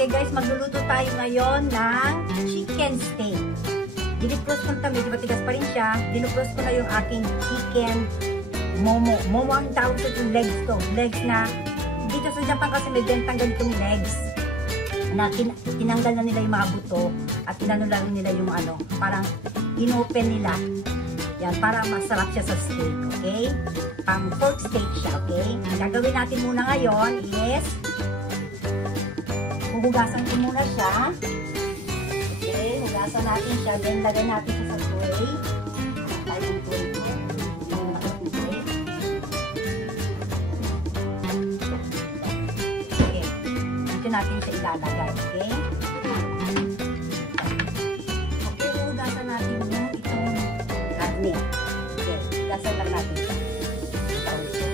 Okay guys, magluluto tayo ngayon ng chicken steak. Dinipros ko na, medyo matigas pa rin siya. Dinipros ko na yung aking chicken momo. Momo ang tawag sa yung legs to. Legs na, dito sa Japan kasi may bentang ganitong legs. Na tinanggal na nila yung mga buto at tinano lang nila yung ano, parang inopen nila. Yan, para masarap siya sa steak, okay? Pang pork steak siya, okay? Ang gagawin natin muna ngayon is hugasan ko muna siya. Okay, hugasan natin siya. Then, lagay natin siya sa tray. Tayo ng tray ko. Okay. Dito natin siya ilalagay. Okay? Okay, hugasan natin yung itong karne. Okay, hugasan lang natin siya.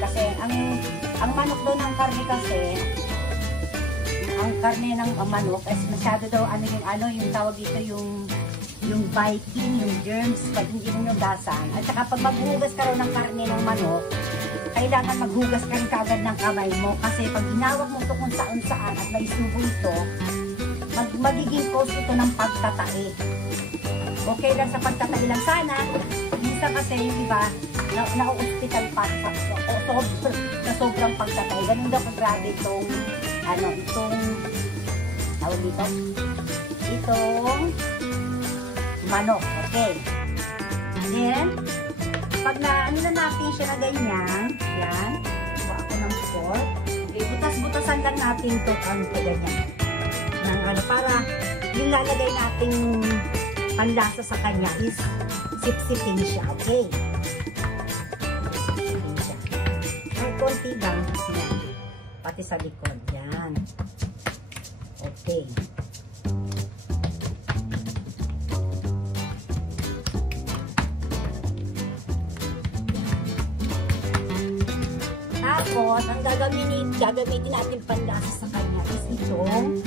Kasi, ang manok doon ng karne kasi, ang karne ng manok is masyado daw yung tawag dito yung biting, yung germs pag hindi mo hugasan. At saka pag maghugas ka raw ng karne ng manok, kailangan maghugas ka rin kaagad ng kamay mo kasi pag ginawag mo ito kung saan at may subo ito, magiging cause ito ng pagtatae. Okay lang sa pagtatae lang sana. Minsan kasi yung iba na-hospital pa sa sobrang pagtatae. Ganun daw kagrabe itong itong tawag dito, itong manok. Okay. Then, pag na natin siya na ganyan, yan, kuha ako ng pork. Okay, butas-butasan lang natin ito ganyan. Para yung lalagay nating panlasa sa kanya is sip-sipin siya. Okay. Sip-sipin siya. Ay, konti lang. Yan. Pati sa likod. Yan. Okay. Tapos, ang gagamitin natin panlasa sa kanya is itong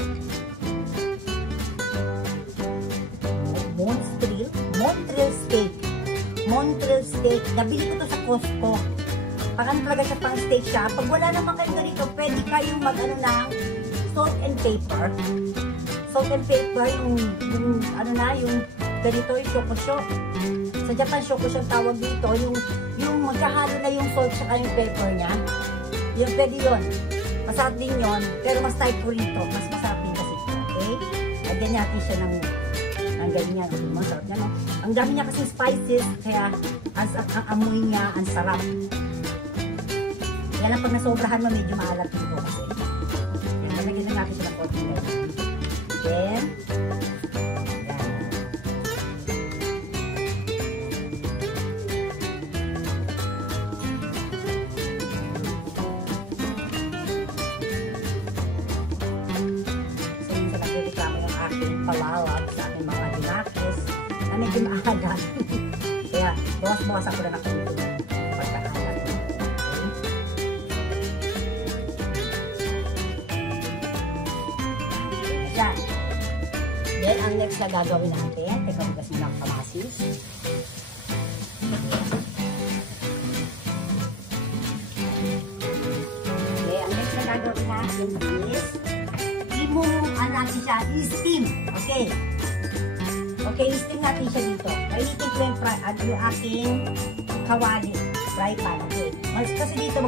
Montreal steak. Montreal steak. Nabili ko to sa Costco. Pag talaga siya pang steak siya. Pag wala naman kayo ganito, pwede kayong ng salt and pepper. Salt and pepper, yung ganito, yung shokosho. Sa Japan, shokosho tawag dito. Yung magkahalo na yung salt saka yung pepper niya. Yung pwede yun. Masarap din yun. Pero mas type ko rito. Mas masarap din kasi ito. Okay? Lagyan natin siya ng ganyan. Masarap niya, no? Ang dami niya kasi spices. Kaya, ang amoy niya, ang sarap. Yan lang pag nasobrahan mo, medyo maalat dito kasi. Yan, malagyan na natin siya ng konti na. Then, yan. So, yun sa nagreklamo yung aking palawag sa aking mga dinakis na medyo maalat. Kaya, bawas-bawas ako na dito ng pagkakalat. Then, ang next na gagawin natin, teka, hugas muna ang kamasis. Okay, ang next na gagawin natin is, natin siya, i-steam. Okay. Okay, i-steam natin siya dito. Painitin ko yung aking kawali, fry pan. Okay. Kasi dito,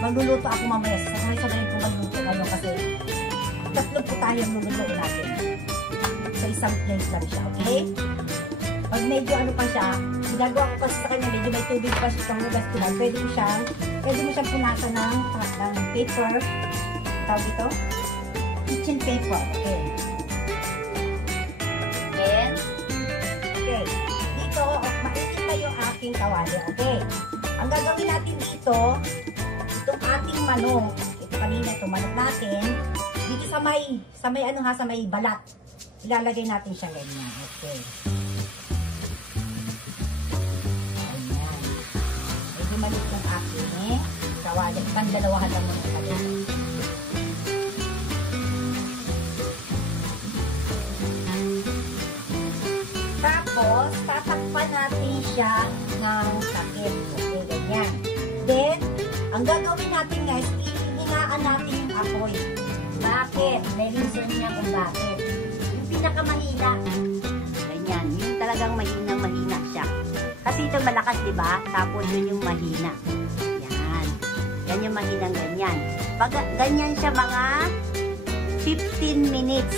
magluluto ako mamaya. Sabay-sabay ko magluto kasi tatlo po tayo lulutuin natin. So, isang plate lang siya, okay? Pag medyo pa siya, ginagawa ko kasi sa kanya, medyo may tubig pa siya, hugas ko lang. Pwede mo siyang punasan ng paper. Tawag ito? Kitchen paper, okay? Then, okay. Dito, mainit na yung aking kawali, okay? Ang gagawin natin dito, itong ating manok. Ito kanina, itong manok natin. Dito sa may balat. Ilalagay natin siya ganyan. Okay. Ayan. Medyo maliit ng aking kawali. Pandalawahan lang muna kami. Tapos, tatakpan natin siya ng takip. Okay, ganyan. Then, ang gagawin natin guys, ihingaan natin yung apoy. Bakit? May reason niya kung bakit. Yung pinakamahina. Ganyan. Yung talagang mahina siya. Kasi ito malakas, di ba? Tapos yun yung mahina. Yan. Yan yung mahinang ganyan. Pag ganyan siya mga 15 minutes.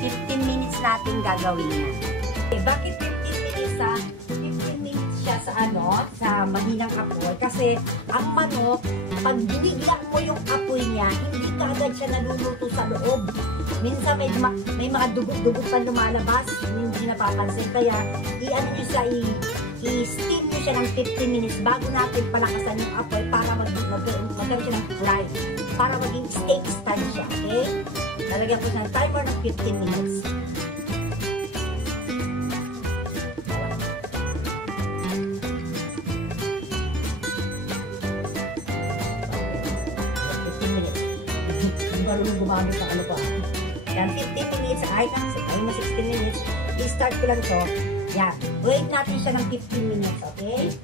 15 minutes natin gagawin yan. Okay, bakit 15 minutes ha? 15 minutes siya sa sa mahinang apoy. Kasi ang manok, pag binigyan mo yung apoy niya, hindi kaagad siya naluluto sa loob. Minsan may mga dugot-dugot pa lumalabas, hindi napapansin. Kaya i-steam nyo siya ng 15 minutes bago natin palakasan yung apoy para magkaroon siya ng fry. Para maging steak style siya, okay? Lalagyan ko siya ng timer ng 15 minutes. Marunong gumamit ng ano pa. Yan, 15 minutes. Ay mo 16 minutes. I-start ko lang to. Yan. Wait natin siya ng 15 minutes, okay?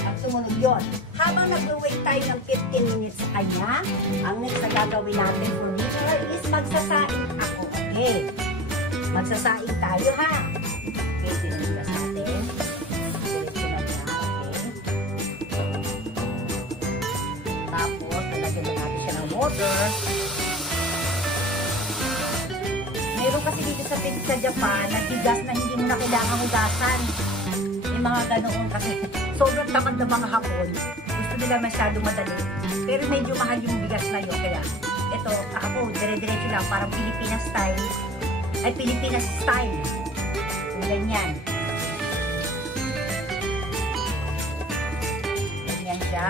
At sumunod yun. Habang nag-wait tayo ng 15 minutes sa kanya, ang next na gagawin natin for dinner is magsasaing ako, okay? Magsasaing tayo, ha? Okay, sinuligas natin. Diretso na siya, okay? Tapos, nalagyan na natin siya ng water. Meron kasi dito sa Japan, nagbigas na hindi mo na kailangan hugasan. May mga ganoon kasi sobrang tamad ng mga Hapon. Gusto nila masyadong madali. Pero medyo mahal yung bigas na yun. Kaya ito, ako, dire-diretso lang. Parang Pilipinas style. Ay, Pilipinas style. Yung ganyan. Ganyan siya.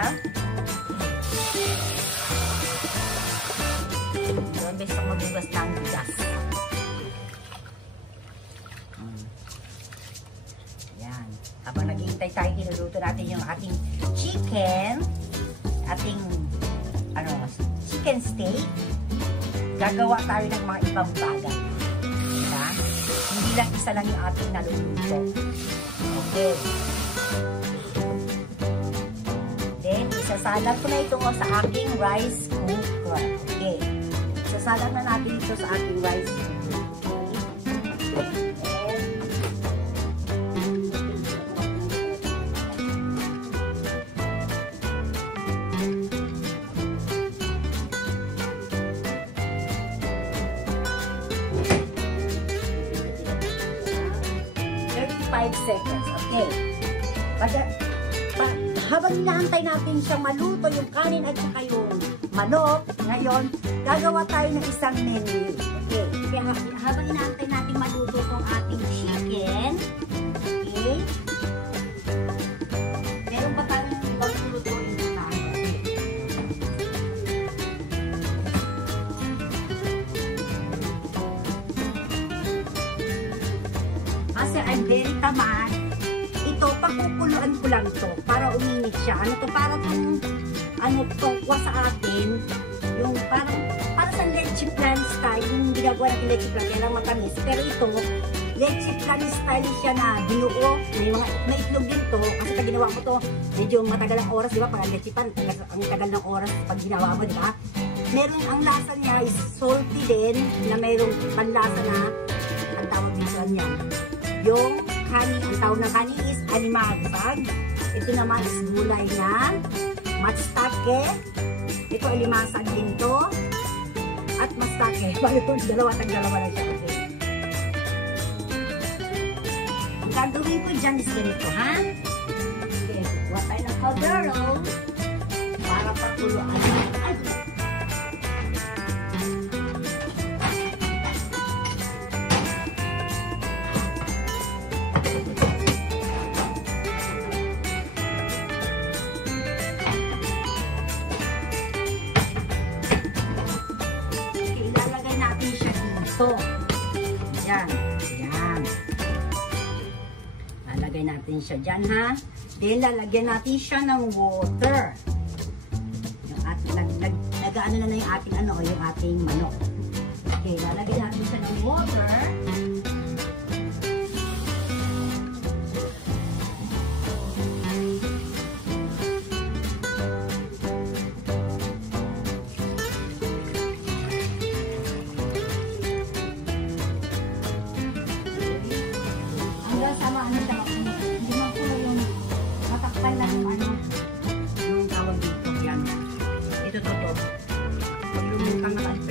Yun, best ang magugas ng bigas. Habang naghihintay tayo, niluluto natin yung ating chicken, ating chicken steak. Gagawa tayo ng mga ibang bagay. Diba? Hindi lang isa lang yung ating naluluto. Okay. Then, isasalag ko na ito sa aking rice cooker. Okay. Isasalag na natin ito sa aking rice cooker. Seconds. Okay. Habang inaantay natin siyang maluto yung kanin at saka yung manok, ngayon, gagawa tayo ng isang menu. Okay. Kaya habang inaantay natin maluto yung ating chicken, okay, meron pa tayong ibang lulutuin na tayo. Kasi I'm very tamad. Ito, pakukuluan ko lang to para uminit siya. Ano to? Para itong tokwa sa atin. Yung para sa leche plan style. Yung ginagawa natin leche plan, kaya lang matamis. Pero ito, leche plan style siya na binuo. May itlog din to. Kasi pag ginawa ko to, medyo matagal ang oras, di ba? Pag leche plan, ang tagal ng oras pag ginawa mo, di ba? Meron, ang lasa niya is salty din, na mayroong panlasa na, ang tawag dito niya. Yung kanin, ang tawag ng kanin is alimasag. Ito naman is gulay na matstake. Ito alimasag din to. At mastake. Dalawa lang siya. Okay. Ang gagawin ko dyan is ganito, ha? Okay, kuha tayo ng kaldero para pakuluan. Ay! Yan. Yan. Lalagay natin siya dyan, ha? Then, lalagyan natin siya ng water. Yung ating, nag-ano na yung ating, yung ating manok. Okay, lalagyan natin siya ng water.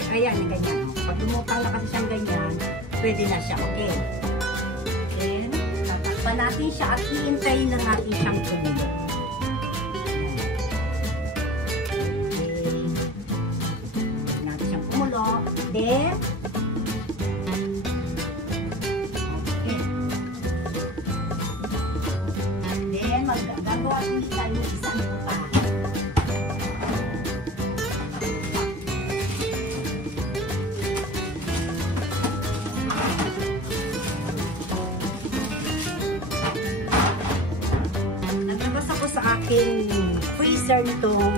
Ayan, ganyan. Pag lumutang na kasi siyang ganyan, pwede na siya. Okay. Then, tatakpan natin siya at hihintayin na natin siyang kumulo. Okay. Natin siyang kumulo. Then, magagawa ulit tayo ng isang pa. Naglabas ako sa aking freezer nitong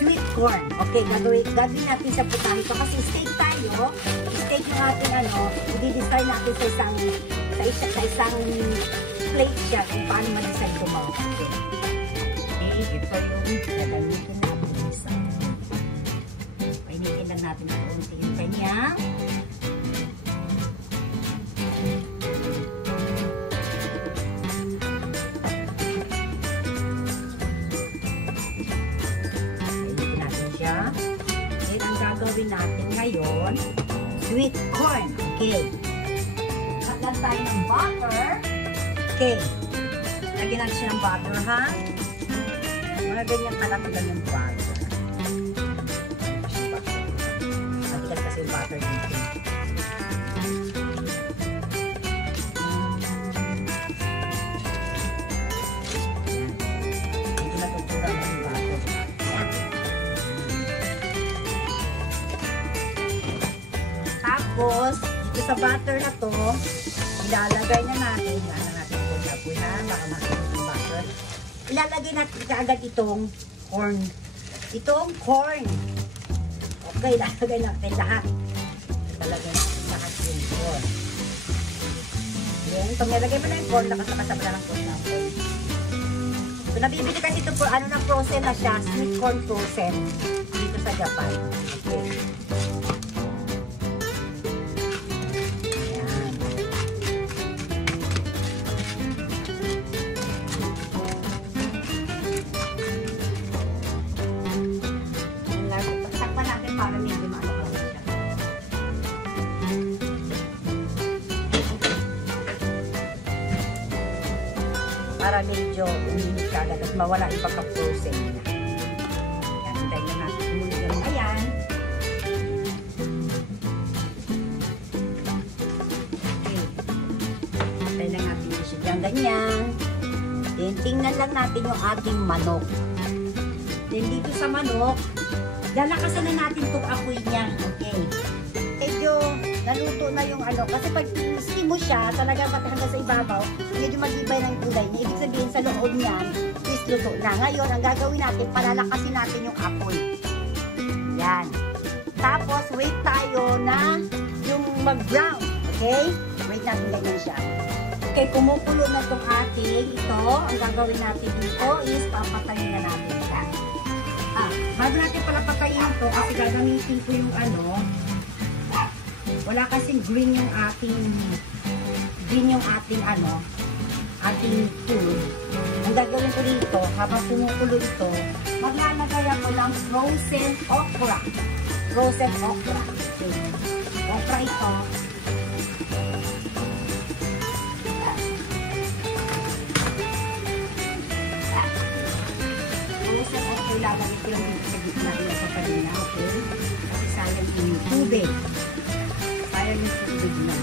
sweet corn. Okay, gagawin natin sa putahe ko kasi steak tayo. Steak yung ating i-design natin sa isang plate siya kung paano ma-design ito mga kapatid. Okay, ito yung gagamitin natin sa painitin lang natin sa unti yung kanyang painitin natin siya. Then, ang gagawin natin ngayon, sweet corn. Okay. At lang tayo ng butter. Okay. Lagyan natin siya ng butter, ha? Mga ganyan kalatagan yung butter. Matigas kasi yung butter dito. Hindi natutunan yung butter. Tapos, dito sa butter na to, ilalagay na natin, ilalagay natin kaagad itong corn. Itong corn. Okay, ilalagay natin lahat. Ilalagay natin lahat yung corn. Yan, pag nilagay mo na yung corn, nakasakasama na ng corn natin. So, nabibili kasi ito po, na frozen na siya, sweet corn frozen, dito sa Japan. Okay. Para medyo uminit ka agad at mawala yung pagka-frozen niya. Yan, hintayin na natin umulit yung ayan. Okay. Hintayin na natin yung siya ganyan. Then, tingnan lang natin yung ating manok. Then, dito sa manok, lalakasan na natin itong apoy niya. Okay. Medyo naluto na yung kasi pag steam mo siya, talaga hanggang sa ibabaw, medyo mag-ibay ng kulay niya. Ibig sabihin sa loob niyan, is luto na. Ngayon, ang gagawin natin, palalakasin natin yung apoy. Yan. Tapos, wait tayo na yung mag-brown. Okay? Wait natin ganyan siya. Okay, kumukulo na itong ating ito. Ang gagawin natin dito is papatayin na natin siya. Bago natin pala patayin ito, kasi gagamitin ko yung wala kasing green yung ating ating tool. Ang gagawin ko dito, habang kumukulo ito, maglalagay ako ng frozen okra. Frozen okra. Okay. Okra ito. Frozen okra ilalagay ko lang sa gitna yung kapalina. Okay? Kasi sayang yung tubig. Sayang yung tubig na.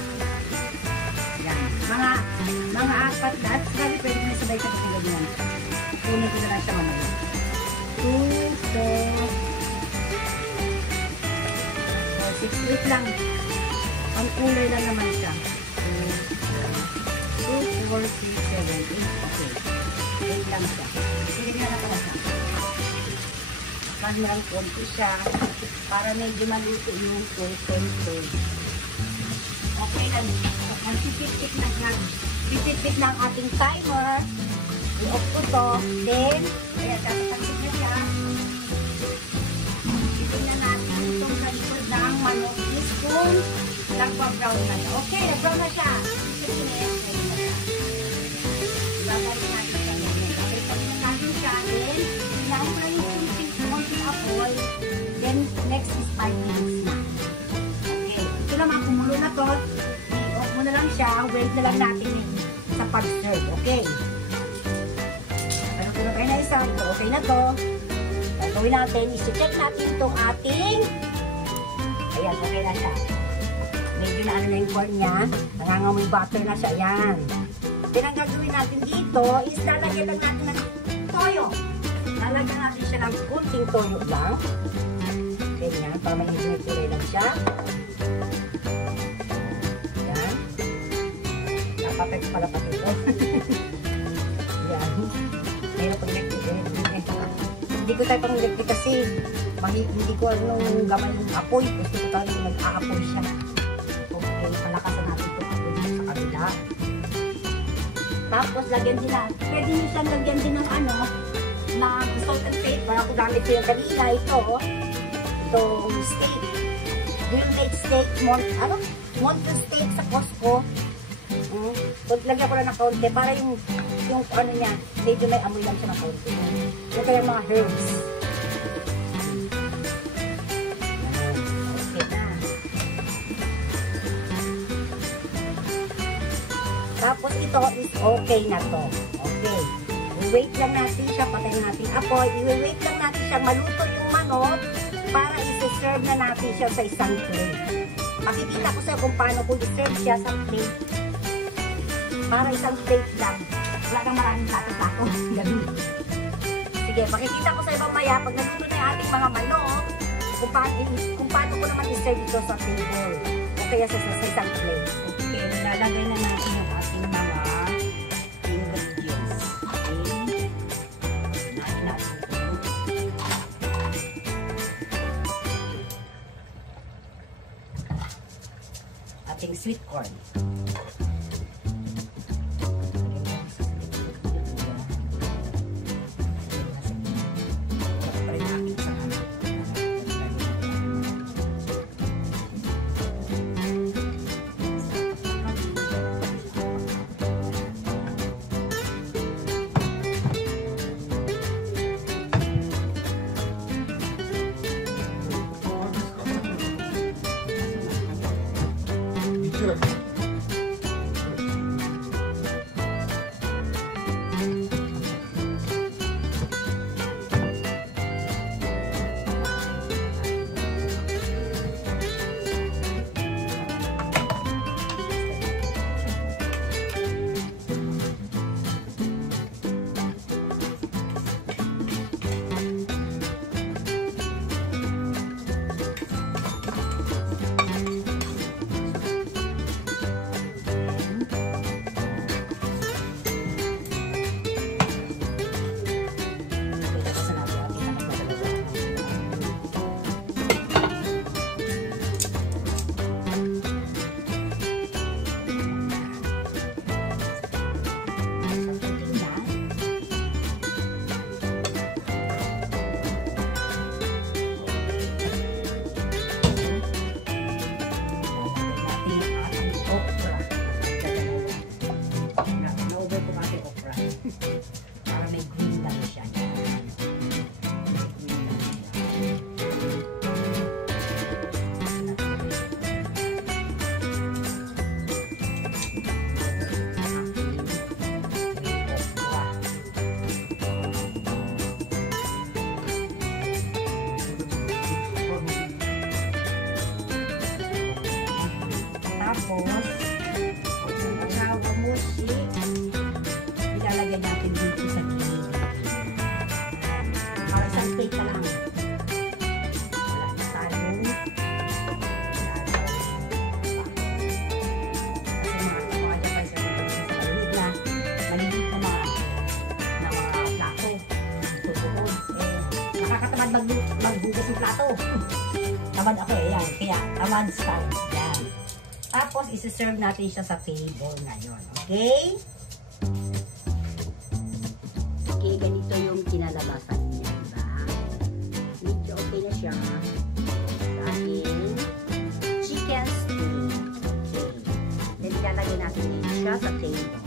Yan. Mga apat na. At sabi pwede na sabay sa katulad yan. Kunin ko na lang siya mamaya. 2, 4, 6. Wait lang. Ang kulay lang naman siya. 2, 4, 6, 7, 8. Okay. Wait lang siya. Sige na pala siya. Magmarang konti siya. Para medyo maluto yung frozen. Okay lang. Magsipit-pit na yan. Pipit-pit na ang ating timer. I-off ko to. Then, kaya tatatakit na siya. Itingnan natin itong kalikod ng manok is kung nagpa-brown na siya. Okay, nag-brown na siya. Babalik natin siya. Okay, pagkakas natin siya. Then, inahin na yung konting apoy. Then, next is 5 minutes na. luto na to, i-off mo na lang siya, wait na lang natin sa pag-serve, okay? Pero kung okay na isa, okay na to. Gagawin natin, isi-check natin itong ating, ayan, okay na siya. Medyo na ano na yung corn niya, nangangamoy butter na siya, ayan. Then ang gagawin natin dito is lalagyan lang natin ng toyo. Lalagyan natin siya ng kunting toyo lang. Ganyan, para may lang siya. Yan. Napapay ko pala pati ito. Yan. Mayroon pang electric. Hindi ko tayo pang electric kasi hindi ko anong gamay yung apoy. Gusto ko tayo nag-aapoy siya. Okay, palakasan natin ito apoy sa kabila. Tapos lagyan din na. Pwede nyo siyang lagyan din ng ano, na salt and pepper. Ako gamit ko yung kanina. Itong steak. Grilled steak. Monte steak sa Costco. Lagyan ko lang ng kaunti para yung ano niya, medyo may amoy lang siya ng kaunti. Yung kaya mga herbs. Okay na. Tapos ito is okay na to. Okay. I-wait lang natin siya. Patayin natin apoy. I-wait lang natin siya maluto yung manok para i-serve na natin siya sa isang plate. Makikita ko sa'yo kung paano ko i-serve siya sa plate. Para isang plate lang. Wala kang maraming plato-plato. Sige, makikita ko sa'yo mamaya pag naluto na yung ating mga manok kung paano ko naman i-serve ito sa table. O kaya sa isang plate. Okay, nilalagay na natin yung ating mga ingredients. Okay. Ating sweet corn. Ilalagay natin dito sa gilid. Para isang plate na lang. Wala na tayong kasi mga Japan sa maliliit na mga plato. Tutuhod. Nakakatamad maghugas yung plato. Tamad ako yan. Kaya tamad style. Yan. Tapos, isi-serve natin siya sa table ngayon. Okay? Okay, ganito yung kinalabasan niya, diba? Medyo okay na siya sa ating chicken steak. Okay. Then, ilalagay natin siya sa table.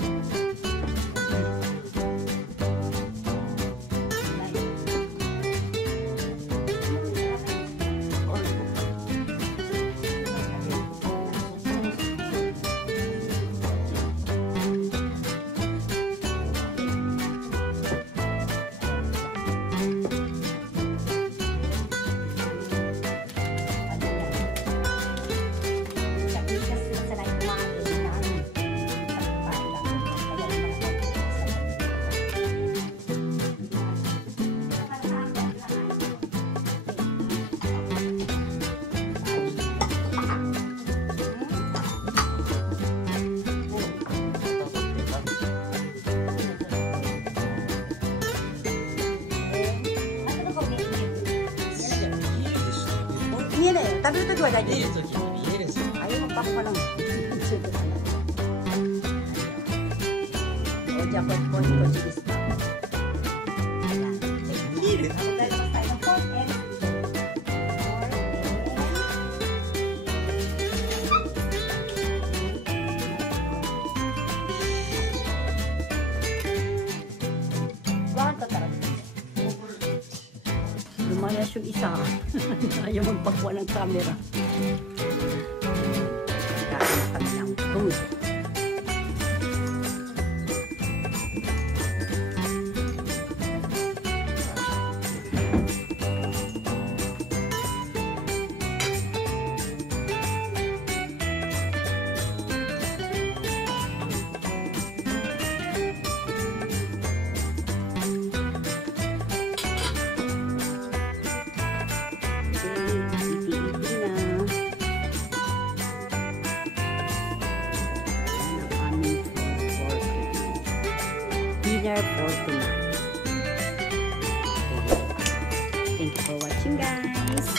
食べるときは大丈見るときに見えるんですよ。夫。あれもパッパなの。おじゃあこっちですか。見える。Lumayas yung isa. Ayaw magpakuha ng camera. Kakain na kami ng food. Dinner for tonight. Okay. Thank you for watching, guys.